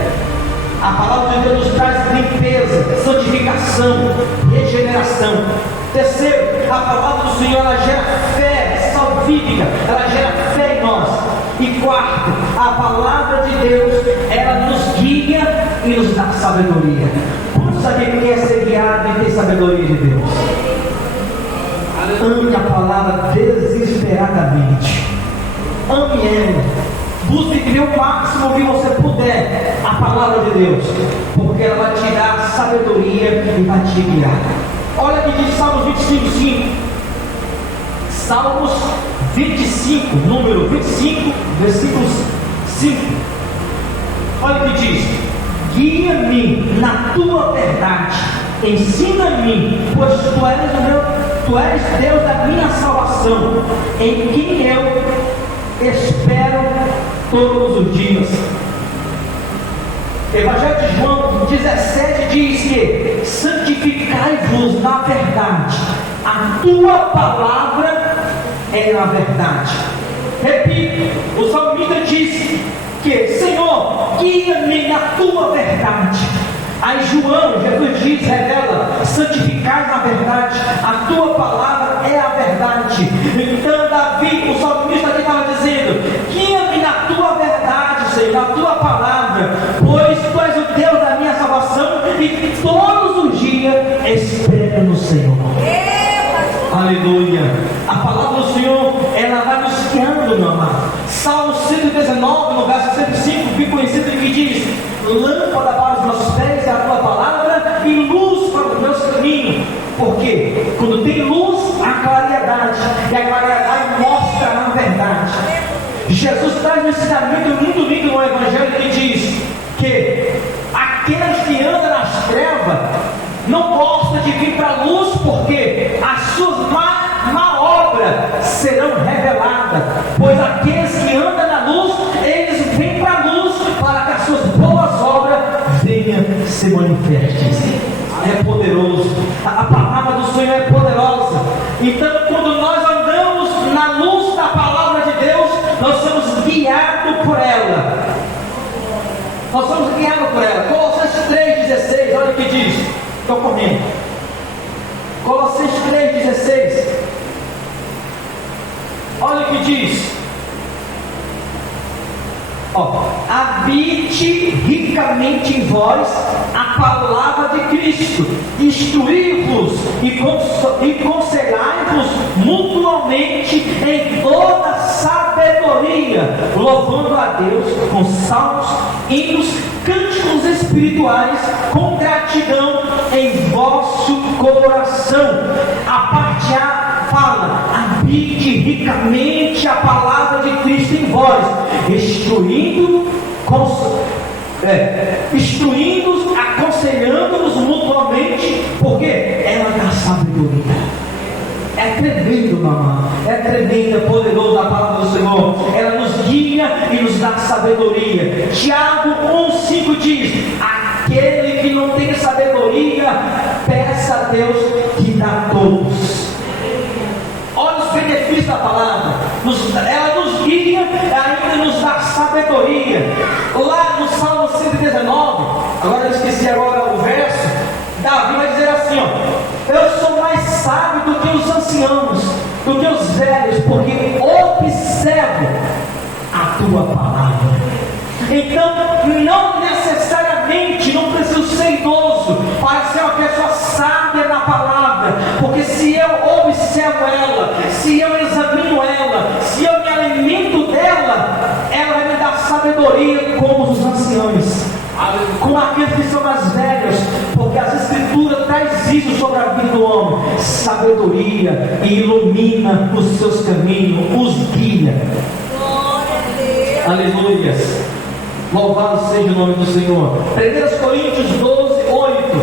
A palavra de Deus nos traz limpeza, santificação, regeneração. Terceiro, a palavra do Senhor ela gera fé salvífica, ela gera fé em nós. E quarto, a palavra de Deus ela nos guia e nos dá sabedoria. Quantos aqui quer ser guiado e ter sabedoria de Deus? Ame a palavra desesperadamente. Ame ela. Busque ver o máximo que você puder a palavra de Deus, porque ela vai te dar sabedoria e vai te guiar. Olha que diz Salmos 25:5. Salmos 25, número 25, versículos 5. Olha o que diz: guia-me na tua verdade, ensina-me, pois tu és Deus da minha salvação, em quem eu espero todos os dias. Evangelho de João 17 diz que santificai-vos na verdade, a tua palavra é a verdade. Repito, o salmista disse que Senhor, guia-me na tua verdade. Aí João, Jesus diz, revela, santificai na verdade, a tua palavra é a verdade. Então Davi, o salmista aqui estava dizendo, guia-me na tua verdade, Senhor, na tua palavra, pois tu és o Deus da minha salvação e todos os dias espero no Senhor. Aleluia. A palavra do Senhor, ela vai nos guiando, meu amado. Salmo 119, no verso 105, fica conhecido que diz: lâmpada para os meus pés é a tua palavra e luz para os meus caminhos. Porque quando tem luz, há claridade, e a claridade mostra a verdade. Jesus traz um ensinamento muito lindo no Evangelho que diz que aqueles que andam nas trevas não gostam de vir para a luz, porque as suas má obras serão reveladas. Pois aqueles que andam na luz, eles vêm para a luz para que as suas boas obras venham se manifestem. É poderoso. A palavra do Senhor é poderosa. Então, quando nós andamos na luz da palavra de Deus, nós somos guiados por ela. Nós somos guiados por ela. Colossenses 3,16, olha o que diz. Estou correndo. Colossenses 3,16. Olha o que diz. habite ricamente em vós a palavra de Cristo, instruí-vos e conselhai-vos mutuamente em toda sabedoria, louvando a Deus com salmos, hinos, cânticos espirituais, com gratidão em vosso coração. A parte A fala: habite ricamente a palavra de Cristo em vós, instruindo-os, aconselhando-nos mutuamente, porque ela dá sabedoria. É tremendo, mamãe. É tremendo, é poderoso a palavra do Senhor. Ela nos guia e nos dá sabedoria. Tiago 1,5 diz: aquele que não tem sabedoria, peça a Deus que dá a todos. Olha os benefícios da palavra. Ela nos guia e ainda nos dá sabedoria. Lá no Salmo 119, agora eu esqueci o verso, Davi vai dizer assim: eu sou mais sábio do que os anciãos, do que os velhos, porque observo a tua palavra. Então, não necessariamente, não preciso ser idoso para ser uma pessoa sábia na palavra, porque se eu observo ela, se eu examino ela, se eu me alimento dela, ela vai me dar sabedoria como os anciãos, como aqueles que são mais velhos, porque as Escrituras traz isso sobre a vida do homem: sabedoria, e ilumina os seus caminhos, os guia. Aleluia. Louvado seja o nome do Senhor. 1 Coríntios 12, 8.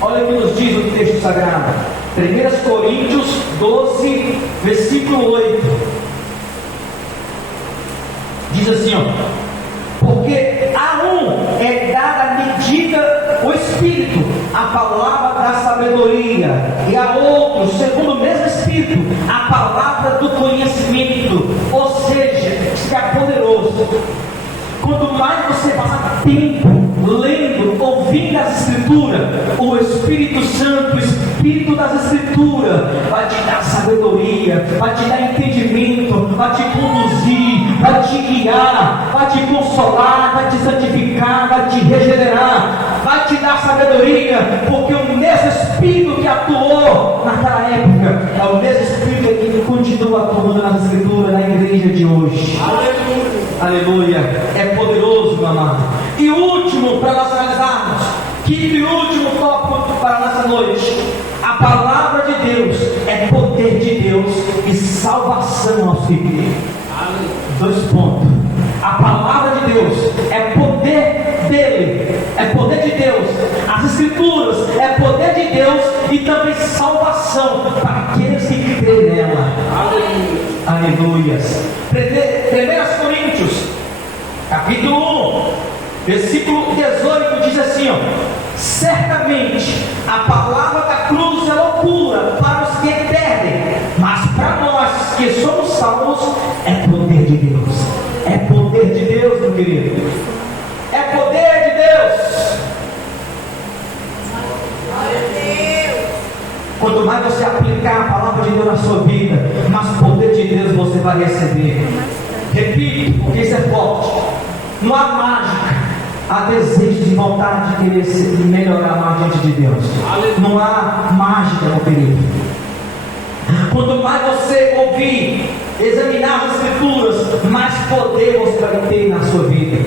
Olha o que nos diz o texto sagrado. 1 Coríntios 12, versículo 8. Diz assim: porque a um é dada a medida, o Espírito, a palavra da sabedoria, e a outro, segundo o mesmo Espírito, a palavra do conhecimento. Ou seja, isso é poderoso. Quanto mais você passar tempo lendo, ouvindo as Escrituras, o Espírito Santo, o Espírito das Escrituras, vai te dar sabedoria, vai te dar entendimento, vai te conduzir, vai te guiar, vai te consolar, vai te santificar, vai te regenerar, vai te dar sabedoria, porque o mesmo Espírito que atuou naquela época é o mesmo Espírito que continua atuando nas Escrituras, na igreja de hoje. Aleluia! Aleluia! É poderoso, meu amado. E o último, para nós analisarmos, que o último tópico para nessa noite: a palavra de Deus é poder de Deus e salvação aos que crêem. 2 pontos. A palavra de Deus é poder dele, é poder de Deus. As Escrituras é poder de Deus e também salvação para aqueles que creem nela. Aleluia. 1 Coríntios capítulo 1, versículo 18 diz assim: certamente a palavra da cruz é loucura para os que perdem, mas para nós que somos salvos é poder de Deus. É poder de Deus, meu querido. É poder de Deus. Quanto mais você aplicar a palavra de Deus na sua vida, mais poder de Deus você vai receber. Repito, porque isso é forte. Não há mágica, há desejo de vontade de querer melhorar mais diante de Deus. Não há mágica, meu querido. Quanto mais você ouvir, examinar as Escrituras, mais poder você vai ter na sua vida.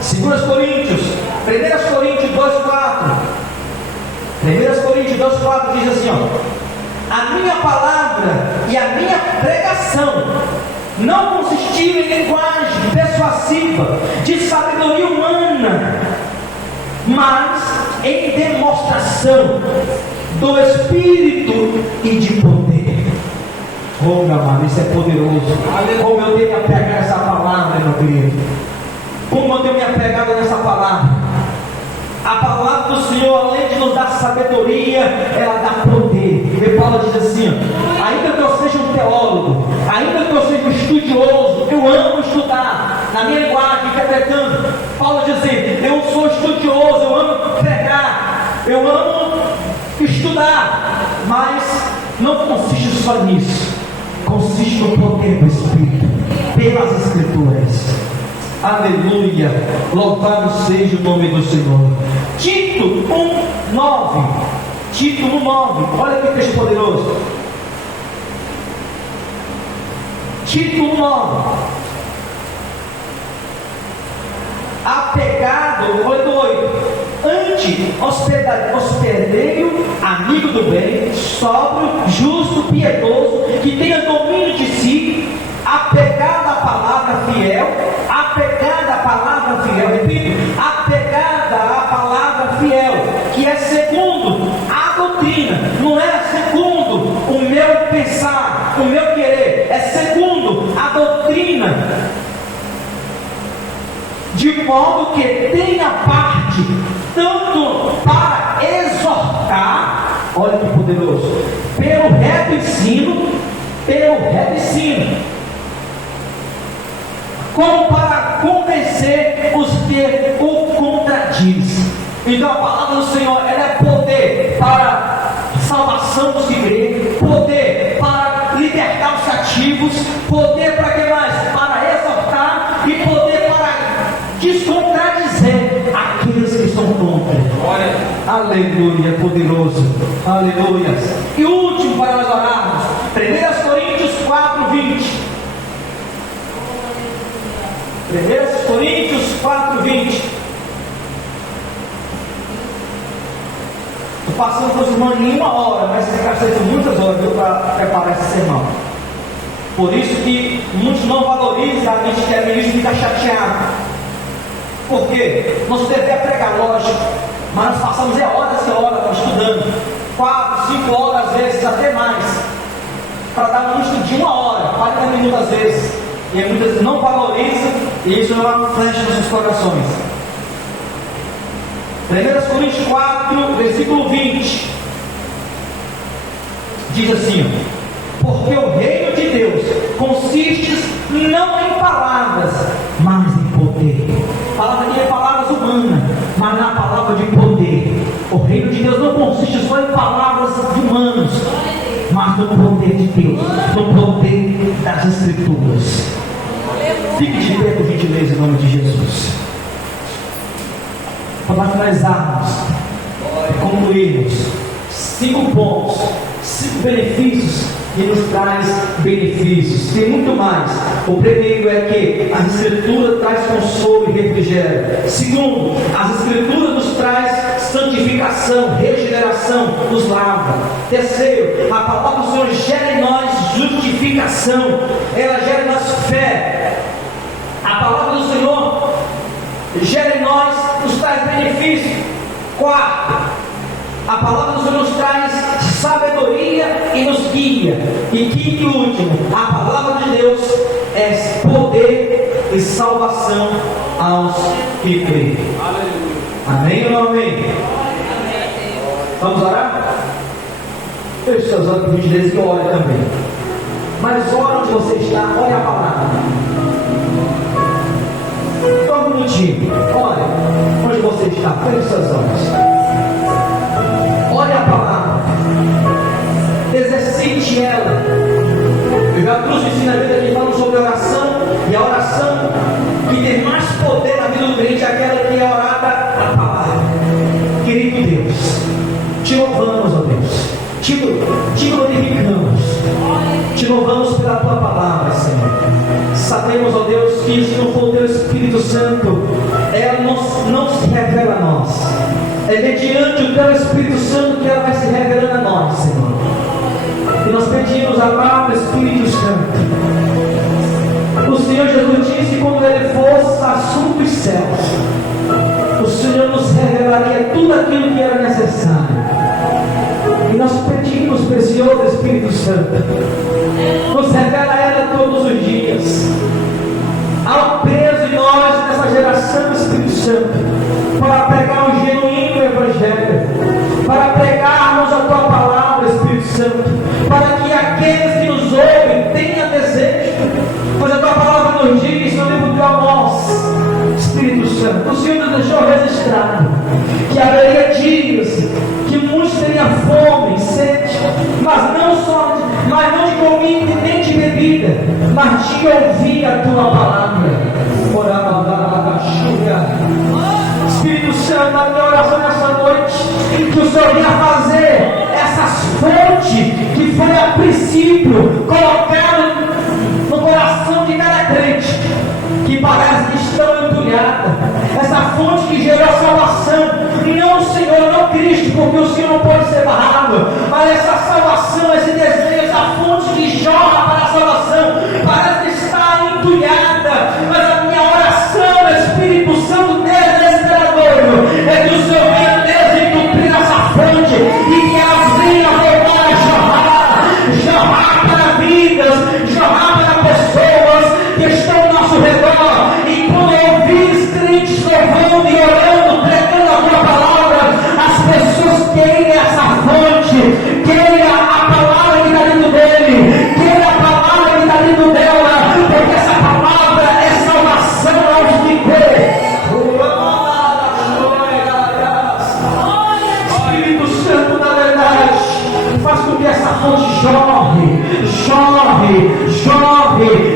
2 Coríntios 2,4. 1 Coríntios 2,4 diz assim: a minha palavra e a minha pregação não consistiram em linguagem persuasiva de sabedoria humana, mas em demonstração do Espírito e de poder. Oh, meu amado, isso é poderoso. Como eu tenho me apegado nessa palavra, meu querido. Como eu tenho me apegado nessa palavra. A palavra do Senhor, além de nos dar sabedoria, ela dá poder. E Paulo diz assim: ainda que eu seja um teólogo, ainda que eu seja um estudioso, eu amo estudar. Na minha linguagem, interpretando, Paulo diz assim: eu sou estudioso, eu amo pregar, eu amo estudar, mas não consiste só nisso, consiste no poder do Espírito. pelas Escrituras. Aleluia, louvado seja o nome do Senhor. Tito 1:9. Tito 1:9. Olha que texto poderoso. Tito 1:9. Apegado, olha do 8. Hospedeiro, amigo do bem, sóbrio, justo, piedoso, que tenha domínio de si, apegado à palavra fiel, repito, apegada à palavra fiel, que é segundo a doutrina, não é segundo o meu pensar, o meu querer, é segundo a doutrina, de modo que tenha parte, tanto para exortar, olha que poderoso, pelo reto ensino, como para convencer os que o contradizem. Então a palavra do Senhor, ela é poder para salvação dos que creem, poder para libertar os cativos, poder para que mais? Para exortar e poder para descontradizer aqueles que estão contra. Aleluia, poderoso, aleluia. E o último para nós orarmos, 1 Coríntios 4:20. 1 Coríntios 4:20. Estou passando por semana em 1 hora, mas gastei muitas horas para preparar esse sermão. Por isso que muitos não valorizam a gente que é ministro e fica chateado. Por quê? Nós devemos pregar, lógico, mas nós passamos horas e horas estudando, 4, 5 horas, às vezes até mais, para dar um estudo de 1 hora, 40 minutos às vezes, e muitas vezes não valorizam, e isso é uma flecha nos seus corações. 1 Coríntios 4, versículo 20, diz assim: porque o reino de Deus consiste não em palavras, mas em poder. Palavra aqui é palavras humanas, mas na palavra de poder. O reino de Deus não consiste só em palavras de humanos, mas no poder de Deus, no poder das Escrituras. Fique de pé, por gentileza, em nome de Jesus. Para finalizarmos e concluirmos, 5 pontos, 5 benefícios que nos traz benefícios. Tem muito mais. O primeiro é que a Escritura traz consolo e refrigério. Segundo, as Escrituras nos traz santificação, regeneração, nos lava. Terceiro, a palavra do Senhor gera em nós justificação, ela gera em nós fé. A palavra do Senhor gera em nós, nos traz benefício. Quarto, a palavra do Senhor nos traz sabedoria e nos guia. E quinto e último, a palavra de Deus é poder e salvação aos que creem. Amém ou não amém? Vamos orar? Feche seus olhos por gentileza que eu ore também. Mas ora onde você está, olha a palavra. Só um minutinho, olha onde você está, feche seus olhos. Olha a palavra, exercite ela. Eu já trouxe o ensinamento aqui falando sobre oração, e a oração que tem mais poder na vida do crente é aquela que é orada na palavra. Querido Deus, te louvamos, ó Deus, te glorificamos, te louvamos pela tua palavra, Senhor. Sabemos, ó Deus, que se não for o teu Espírito Santo, ela não se revela a nós. É mediante o teu Espírito Santo que ela vai se revelando a nós, Senhor. E nós pedimos, amado Espírito Santo, o Senhor Jesus disse: quando ele fosse assunto dos céus, o Senhor nos revelaria tudo aquilo que era necessário. E nós pedimos, precioso Espírito Santo, nos revela ela todos os dias. Há um peso em nós, nessa geração, Espírito Santo, para pregar o genuíno Evangelho, para pregarmos a tua palavra, Espírito Santo, para que aqueles que nos ouvem tenham desejo, pois a tua palavra nos diz no livro de Amós, Espírito Santo, o Senhor nos deixou registrado que haveria dias que muitos teriam fome, sede, mas não de comida nem de bebida, vida, mas de ouvir a tua palavra. Espírito Santo, a minha oração nessa noite, que o Senhor venha fazer essas fontes que foi a princípio colocado no coração de cada crente, que parece que estão entulhadas, essa fonte que gerou a salvação, e não o Senhor, não Cristo, porque o Senhor não pode ser barrado, mas essa salvação, esse desejo, essa fonte que jorra para a salvação, parece que está entulhada, mas a minha oração, Espírito Santo desesperador, é que o Senhor venha desentupir essa fonte, e que ela venha voltar a jorrar para vidas, jorrar para pessoas que estão ao nosso redor, e quando eu ouvi crentes louvando e orando, pregando a tua palavra, as pessoas querem essa fonte, querem a palavra que está dentro dele, querem a palavra que está dentro dela, porque essa palavra é salvação aos que creem. Espírito Santo, na verdade, faz com que essa fonte jorre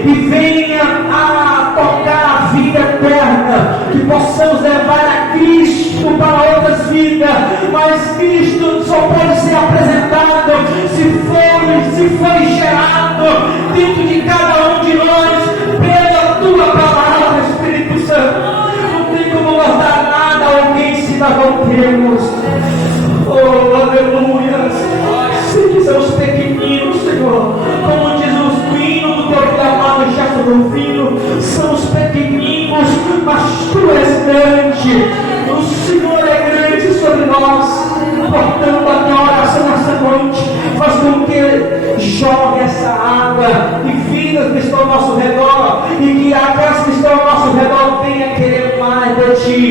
e venha a tocar a vida eterna, que possamos levar a Cristo para outras vidas, mas Cristo só pode ser apresentado se foi gerado dentro de cada um de nós pela tua palavra, Espírito Santo. Não tem como nós dar nada a alguém se nós não temos. Oh, aleluia. Se quisermos pequeninos, Senhor, como diz o hino do teu amado gesto do filho, somos pequeninos, mas tu és grande. O Senhor é grande sobre nós. Portanto, a minha oração nessa noite faz com que jogue essa água e vidas que estão ao nosso redor, e que aquelas que estão ao nosso redor venham querer mais de ti,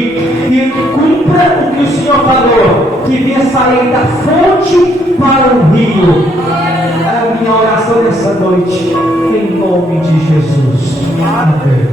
e cumpra o que o Senhor falou, que venha sair da fonte para o rio. É a minha oração nessa noite, em nome de Jesus. Amém.